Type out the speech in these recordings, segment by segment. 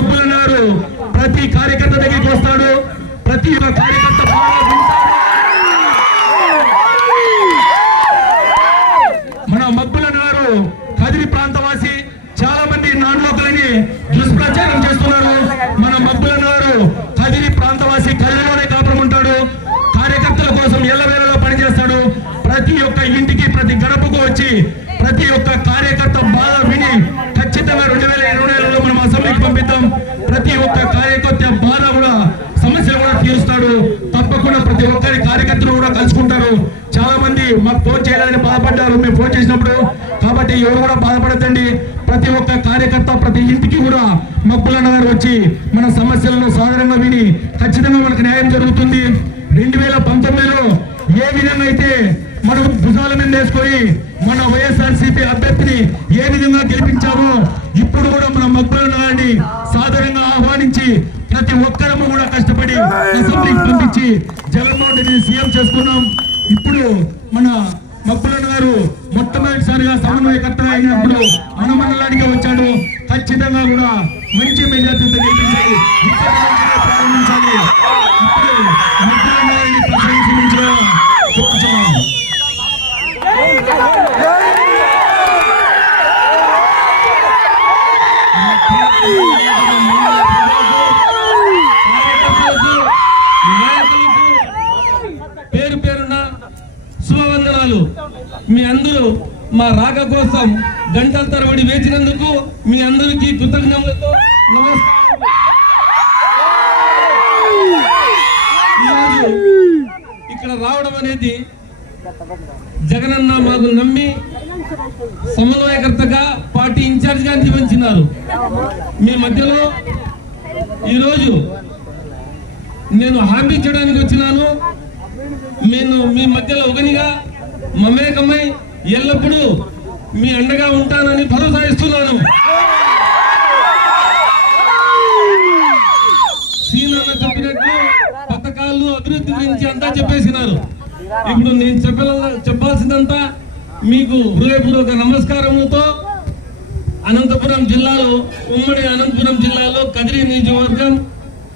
ఖచ్చితంగా మబ్బులు ప్రతి కార్యకర్త దగ్గరికి వస్తాడు. ప్రతి ఒక్క కార్యకర్త మన మబ్బుల అన్నారు కదిరి ప్రాంతవాసి చాలా మంది నాన్లోకలని దుష్ప్రచారం చేస్తున్నారు. మన మబ్బుల అన్నారు కదిరి ప్రాంతవాసి కదిరిలోనే కాపురం ఉంటాడు. కార్యకర్తల కోసం ఎల్లవేళలో పనిచేస్తాడు. ప్రతి ఒక్క ఇంటికి ప్రతి గడపకు వచ్చి ప్రతి ఒక్క కార్యకర్త బాధ విని ఖచ్చితంగా రెండు వేల ఇరవై ఏడులో మనం అసెంబ్లీకి పంపిద్దాం ప్రతి ఒక్క కార్యకర్త బాధ కూడా సమస్యలు కూడా తీరుస్తాడు తప్పకుండా ప్రతి ఒక్కరి కార్యకర్తలు కూడా కలుసుకుంటారు చాలా మంది మాకు ఫోన్ చేయాలని బాధపడ్డారు. మేము ఫోన్ చేసినప్పుడు కాబట్టి ఎవరు కూడా బాధపడద్దండి ప్రతి ఒక్క కార్యకర్త ప్రతి ఇంటికి కూడా మబ్బులన్న గారు వచ్చి మన సమస్యలను సాధారణంగా విని ఖచ్చితంగా మనకు న్యాయం జరుగుతుంది. రెండు వేల పంతొమ్మిదిలో ఏ విధంగా అయితే మనం భుజాల మీద వేసుకొని మన వైఎస్ఆర్ సిపి అభ్యర్థిని ఏ విధంగా గెలిపించామో ఇప్పుడు కూడా మన మబ్బులన్న గారిని సాధారణంగా ఆహ్వానించి ప్రతి ఒక్కరము కూడా కష్టపడి అసెంబ్లీకి పంపించి జగన్మోహన్ రెడ్డిని సీఎం చేసుకున్నాం. ఇప్పుడు మన మబ్బులన్న గారు మొట్టమొదటిసారిగా సమన్వయకర్త అయినప్పుడు మన మండలానికి వచ్చాడు. ఖచ్చితంగా కూడా మంచి మెజార్టీతో గెలిపించాలి. ప్రారంభించాలి. ఇప్పుడు మబ్బులన్న గారిని ప్రశంసించగా మా రాక కోసం గంటల తరబడి వేచినందుకు మీ అందరికీ కృతజ్ఞతలతో నమస్కారం. ఇక్కడ రావడం అనేది జగనన్న మాకు నమ్మి సమన్వయకర్తగా పార్టీ ఇన్ఛార్జిగా నియమించినారు మీ మధ్యలో ఈరోజు నేను హామీ ఇచ్చడానికి వచ్చినాను. నేను మీ మధ్యలో ఒకనిగా మమేకమై ఎల్లప్పుడూ మీ అండగా ఉంటానని భరోసా ఇస్తున్నాను. సీనన్న చెప్పినట్లు పథకాలు అభివృద్ధి గురించి అంతా చెప్పేసినారు. ఇప్పుడు నేను చెప్పాల చెప్పాల్సిందంతా మీకు హృదయపూర్వక నమస్కారములతో అనంతపురం జిల్లాలో ఉమ్మడి అనంతపురం జిల్లాలో కదిరి నియోజకవర్గం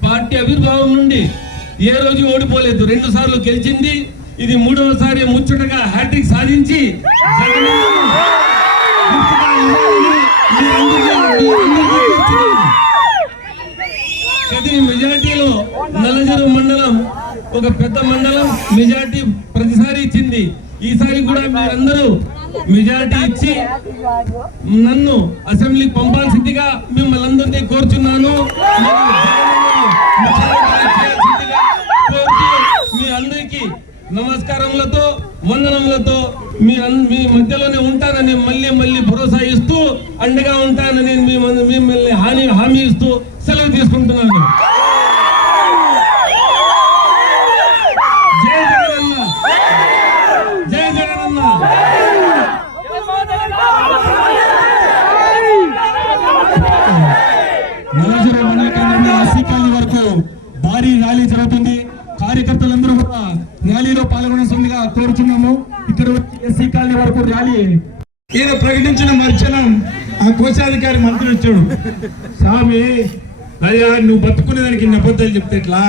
పార్టీ ఆవిర్భావం నుండి ఏ రోజు ఓడిపోలేదు. రెండు సార్లు గెలిచింది. ఇది మూడవసారి ముచ్చటగా హ్యాట్రిక్ సాధించి మెజార్టీలో నల్లజరు మండలం ఒక పెద్ద మండలం మెజార్టీ ప్రతిసారి ఇచ్చింది. ఈసారి కూడా మీరందరూ మెజార్టీ ఇచ్చి నన్ను అసెంబ్లీకి పంపాల్సిందిగా మిమ్మల్ని అందరినీ కోరుచున్నాను. నమస్కారములతో వందనములతో మీ అన్- మీ మధ్యలోనే ఉంటానని మళ్ళీ మళ్ళీ భరోసా ఇస్తూ అండగా ఉంటానని మీ మిమ్మల్ని హామీ హామీ ఇస్తూ సెలవు తీసుకుంటున్నాను జై జగనన్న జై జగనన్న నలజర మండల కేంద్రంలో ఎస్సీ కాలనీ వరకు భారీ ర్యాలీ జరుగుతుంది కార్యకర్తలందరూ కూడా ర్యాలీలో పాల్గొనాల్సిందిగా కోరుచున్నాము ఇక్కడ ఎస్సీ కాలనీ వరకు ర్యాలీ ఈయన ప్రకటించిన మర్చనం ఆ కోశాధికారి మంత్రి వచ్చాడు. స్వామి అయ్యా నువ్వు బతుకునే దానికి ఇన్ని అబద్ధాలు చెప్తే ఎట్లా?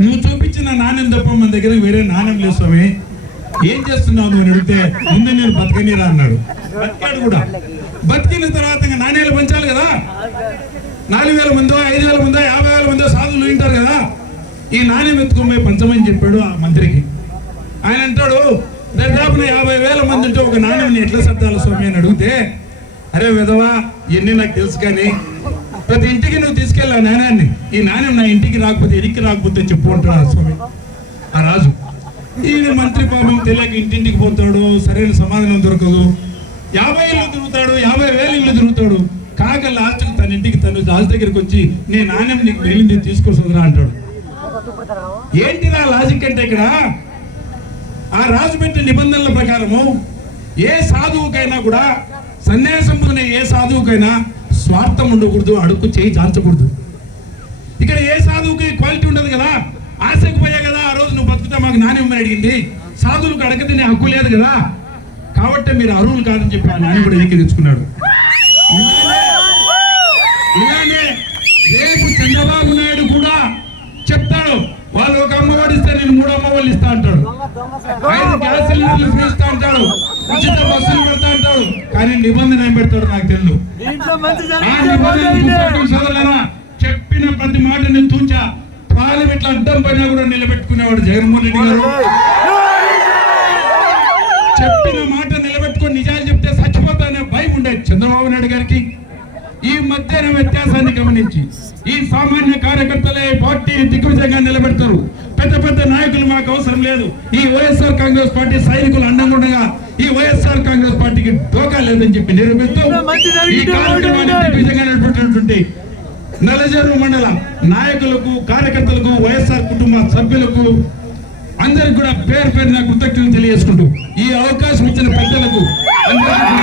నువ్వు చూపించిన నాణ్యం తప్ప మన దగ్గర వేరే నాణ్యం లేదు స్వామి. ఏం చేస్తున్నావు నువ్వు? అడిగితే ముందు నేను బతకనీరా అన్నాడు. బతికాడు కూడా. బతికిన తర్వాత ఇంకా నాణ్యాలు పంచాలి కదా. నాలుగు వేల మందో ఐదు వేల మందో యాభై వేల మందో సాధులు వింటారు కదా. ఈ నాణ్యం ఎత్తుకోమని పంచమని చెప్పాడు ఆ మంత్రికి. ఆయన అంటాడు దరిదాపున యాభై వేల మంది ఉంటే ఒక నాణ్యం ఎట్లా సర్దాలి స్వామి అని అడిగితే అరే విధవా ఎన్ని నాకు తెలుసు కానీ ప్రతి ఇంటికి నువ్వు తీసుకెళ్ళా ఆ నాణ్యాన్ని. ఈ నాణ్యం నా ఇంటికి రాకపోతే ఇరికి రాకపోతే చెప్పు అంటాడు స్వామి ఆ రాజు. ఈయన మంత్రి పాపం తెలియక ఇంటింటికి పోతాడు సరైన సమాధానం దొరకదు. యాభై ఇల్లు తిరుగుతాడు యాభై వేల ఇల్లు తిరుగుతాడు. కాక లాస్ట్కి తన ఇంటికి తను రాజు దగ్గరికి వచ్చి నేను నాణ్యం నీకు వెళ్ళింది తీసుకొస్తుందిరా అంటాడు. ఏంటిరా లాజిక్ అంటే ఇక్కడ? ఆ రాజు పెట్టిన నిబంధనల ప్రకారము ఏ సాధువుకైనా కూడా సన్యాసం పొందిన ఏ సాధువుకైనా స్వార్థం ఉండకూడదు అడుక్కు చేయి జాంచకూడదు ఇక్కడ ఏ సాధువుకి క్వాలిటీ ఉండదు కదా? ఆశకు పోయా కదా ఆ రోజు నువ్వు బతుకుతా మాకు నాణ్యం అడిగింది. సాధువులకు అడగ తినే హక్కు లేదు కదా? కాబట్టి మీరు అరువులు కాదని చెప్పి ఆ ఆయన కూడా ఎక్కి తెచ్చుకున్నాడు ఇలా రేపు చంద్రబాబు నాయుడు కూడా చెప్తాడు వాళ్ళు ఒక అమ్మఒడి ఇస్తే నేను మూడు అమ్మఒళ్ళు ఇస్తా గ్యాస్ సిలిండర్లు ఇస్తా అంటాడు. ఉచిత బస్సులు పెడతా అంటాడు. కానీ నిబంధన ఏం పెడతాడు నాకు తెలియదు ఆ నిబంధన సోదరులారా, చెప్పిన ప్రతి మాటని తూచా. పార్లమెంట్ అడ్డం పైన కూడా నిలబెట్టుకునేవాడు జగన్మోహన్ రెడ్డి గారు. చెప్పిన మాట నిలబెట్టుకొని నిజాలు చెప్తే చచ్చిపోతానే భయం ఉండేది చంద్రబాబు నాయుడు గారికి. ఈ మధ్యన వ్యత్యాసాన్ని గమనించి ఈ సామాన్య కార్యకర్తలే పార్టీ దిగ్విజయంగా నిలబెడతారు. పెద్ద పెద్ద నాయకులు మాకు అవసరం లేదు. ఈ వైఎస్ఆర్ కాంగ్రెస్ పార్టీ సైనికులు అండంగా ఉండగా ఈ వైఎస్ఆర్ కాంగ్రెస్ పార్టీకి డోకా లేదని చెప్పి నిరూపిస్తూ ఈ కార్యక్రమాన్ని దిగ్విజయంగా నడిపెట్టినటువంటి నలజరు మండల నాయకులకు కార్యకర్తలకు వైఎస్ఆర్ కుటుంబ సభ్యులకు అందరికి కూడా పేరు పేరు నా కృతజ్ఞతలు తెలియజేసుకుంటూ ఈ అవకాశం ఇచ్చిన పెద్దలకు అందరికీ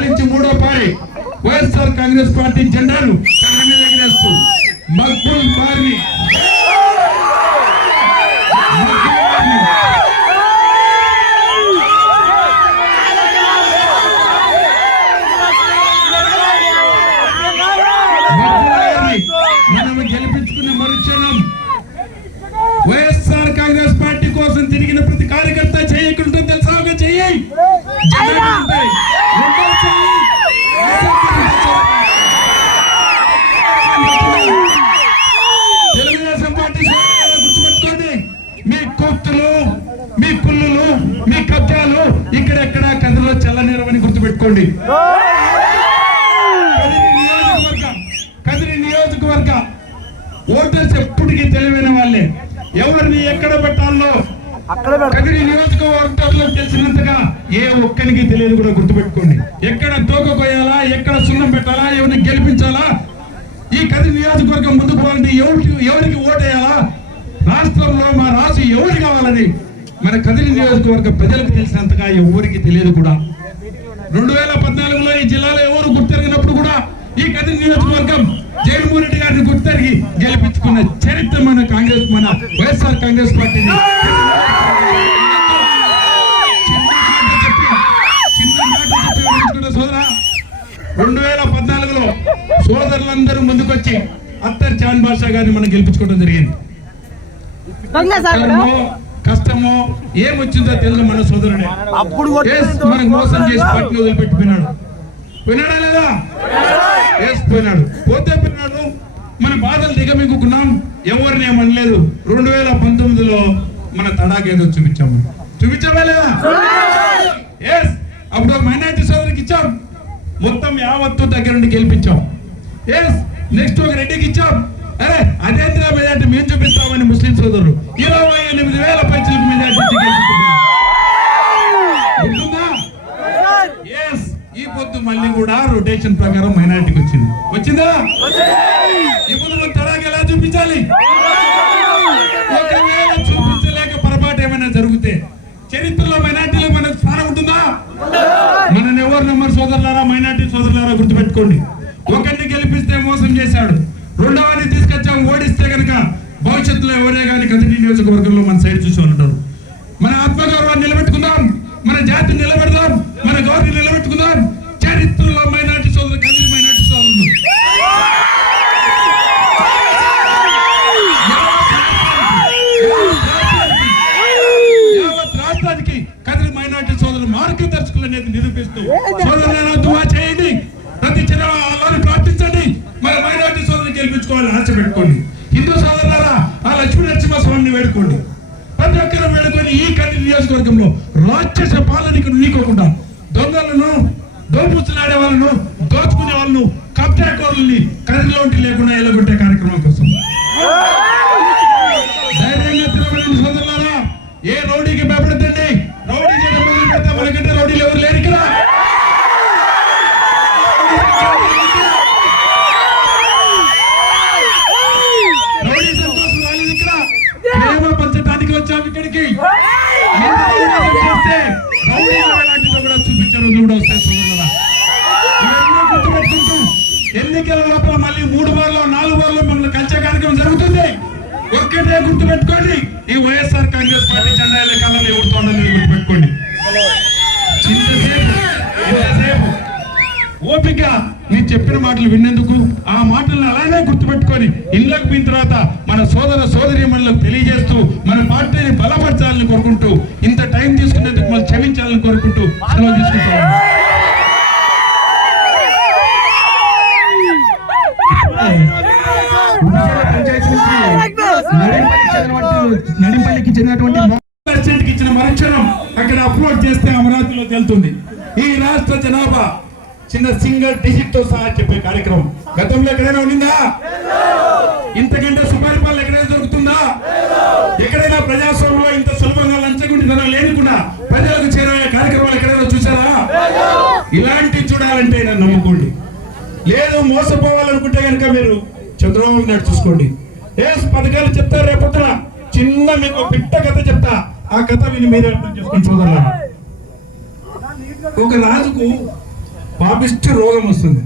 కూడా మూడో పారి వైఎస్ఆర్ కాంగ్రెస్ పార్టీ జెండాను కళ్ళ మీద ఎగరేస్తూ మక్బూల్ గెలిపించుకున్న మరుక్షణం వైఎస్ఆర్ కాంగ్రెస్ పార్టీ కోసం తిరిగిన ప్రతి కార్యకర్త చేయకుంటుంది తెలుసా? ఒక గుర్తుపెట్టుకోండి కదిరి నియోజకవర్గం కదిరి నియోజకవర్గ. ఓటర్స్ ఎప్పటికీ తెలివైన వాళ్ళే. ఎవరిని ఎక్కడ పెట్టాలో. కదిరి నియోజకవర్గంలో తెలిసినంతగా ఏ ఒక్కరికి తెలియదు కూడా గుర్తుపెట్టుకోండి. ఎక్కడ తోక కొయ్యాలా ఎక్కడ సున్నం పెట్టాలా ఎవరిని గెలిపించాలా? ఈ కదిరి నియోజకవర్గం ముందుకు పోవాలంటే ఎవరికి ఎవరికి ఓటేయాలా? రాష్ట్రంలో మా రాజు ఎవరు కావాలని? మన కదిరి నియోజకవర్గ ప్రజలకు తెలిసినంతగా ఎవరికి తెలియదు కూడా. రెండు వేల పద్నాలుగులో ఈ జిల్లాలో ఎవరు గుర్తెరిగినప్పుడు కూడా ఈ కదిరి నియోజకవర్గం జగన్మోహన్ రెడ్డి గారిని గుర్తెరిగి గెలిపించుకున్న చరిత్ర మన కాంగ్రెస్ మన వైఎస్ఆర్ కాంగ్రెస్ సోదరా. రెండు వేల పద్నాలుగులో సోదరులందరూ ముందుకొచ్చి అత్తర్ చాన్ బాషా గారిని మనం గెలిపించుకోవడం జరిగింది. కష్టమో ఏమొచ్చిందో తెలియదు మన సోదరుడే. అప్పుడు మనకు మోసం చేసి పట్టును వదిలిపెట్టిపోయినాడు పోయినాడా లేదా? పోయినాడు. పోతే పోయినాడు. మన బాధలు దిగమింగుకున్నాం. ఎవరిని ఏమనలేదు రెండు వేల పంతొమ్మిదిలో మన తడాకేదో చూపించాం మనం. చూపించామా లేదా? ఎస్ అప్పుడు ఒక మైనార్టీ సోదరికి ఇచ్చాం. మొత్తం యావత్తు దగ్గర నుండి గెలిపించాం. ఎస్ నెక్స్ట్ ఒక రెడ్డికి ఇచ్చాం. అరే అదేంద్ర మెజార్టీ మేము చూపిస్తామని ముస్లిం సోదరులు. ఇరవై ఎనిమిది వేల పైసలకు మెజార్టీ ఈ పొద్దు మళ్ళీ కూడా రొటేషన్ ప్రకారం మైనార్టీకి వచ్చింది. వచ్చిందా? ఇప్పుడు మనం తడాకి ఎలా చూపించాలి? ఒకవేళ చూపించలేక పొరపాటు ఏమైనా జరిగితే చరిత్రలో మైనార్టీలో మనకు స్థానం ఉంటుందా? మనని ఎవరు నమ్మరు సోదరులారా? మైనార్టీ సోదరులారా గుర్తుపెట్టుకోండి. ఒకరిని గెలిపిస్తే మోసం చేశాడు. రెండవని తీసుకొచ్చాం ఓడిస్తే కనుక భవిష్యత్తులో ఎవరే కానీ కదిరి నియోజకవర్గంలో మన సైడ్ చూసి ఉంటారు మన ఆత్మగౌరవాన్ని నిలబెట్టుకుందాం మన జాతిని నిలబెడదాం మన గౌరవం నిలబెట్టుకుందాం. చరిత్రలో మైనార్టీ సోదరులు కదిరి మైనార్టీ సోదరులు. యావత్ రాష్ట్రానికి కదిరి మైనార్టీ సోదరులు మార్గదర్శకులు అనేది నిరూపిస్తూ కబ్జా కోరుల్ని కదిరిలోంటి లేకుండా ఎలగొట్టే కార్యక్రమం కోసం. ఏ రౌడీకి భయపడతండి రౌడీ చేయడం మొదలు పెడితే మనకంటే రౌడీలు ఎవరు లేరు ఇక్కడ. రౌడీ సంతోషం రాలేదు ఇక్కడ. ప్రేమ పంచడానికి వచ్చాం ఇక్కడికి. చేస్తే కూడా చూపించే కూడా వస్తాయి ఎన్నికల లోపల మళ్ళీ మూడు బార్లు నాలుగు బార్లు మిమ్మల్ని కలిసే కార్యక్రమం జరుగుతుంది. ఒక్కటే గుర్తుపెట్టుకోండి ఈ వైఎస్ఆర్ కాంగ్రెస్ పార్టీ జెండా కళ్ళని ఎగురుతోందని గుర్తు పెట్టుకోండి ఓపిక నీ చెప్పిన మాటలు విన్నందుకు ఆ మాటలను అలానే గుర్తుపెట్టుకొని ఇళ్ళకు పోయిన తర్వాత మన సోదర సోదరి తెలియజేస్తూ మన పార్టీని బలపరచాలని కోరుకుంటూ ఇంత టైం తీసుకునేందుకు మనం క్షమించాలని కోరుకుంటూ సెలవు తీసుకుంటాను నడింపల్లికి చెందినటువంటి ఇచ్చిన మరుక్షణం అక్కడ అప్లోడ్ చేస్తే అమరావతిలో తెలుతుంది ఈ రాష్ట్ర జనాభా చిన్న సింగిల్ డిజిట్తో సహా చెప్పే కార్యక్రమం. గతంలో ఎక్కడైనా ఉండిందా? ఇంతకంటే సుపరిపాలన ఎక్కడైనా దొరుకుతుందా? ఎక్కడైనా ప్రజాస్వామ్యంలో ఇంత సులభంగా లంచగుండితనం లేనికుండా ప్రజలకు చేరయ్యే కార్యక్రమాలు ఎక్కడైనా చూసారా ఇలాంటి చూడాలంటే నన్ను నమ్ముకోండి. లేదు మోసపోవాలనుకుంటే కనుక మీరు చంద్రబాబు నాయుడు చూసుకోండి. ఏ పథకాలు చెప్తారు రేపొద్దున చిన్న మీకు పిట్ట కథ చెప్తా. ఆ కథ విని మీరే అర్థం చేసుకుని చూడాలి ఒక రాజుకు పాపిష్టి రోగం వస్తుంది.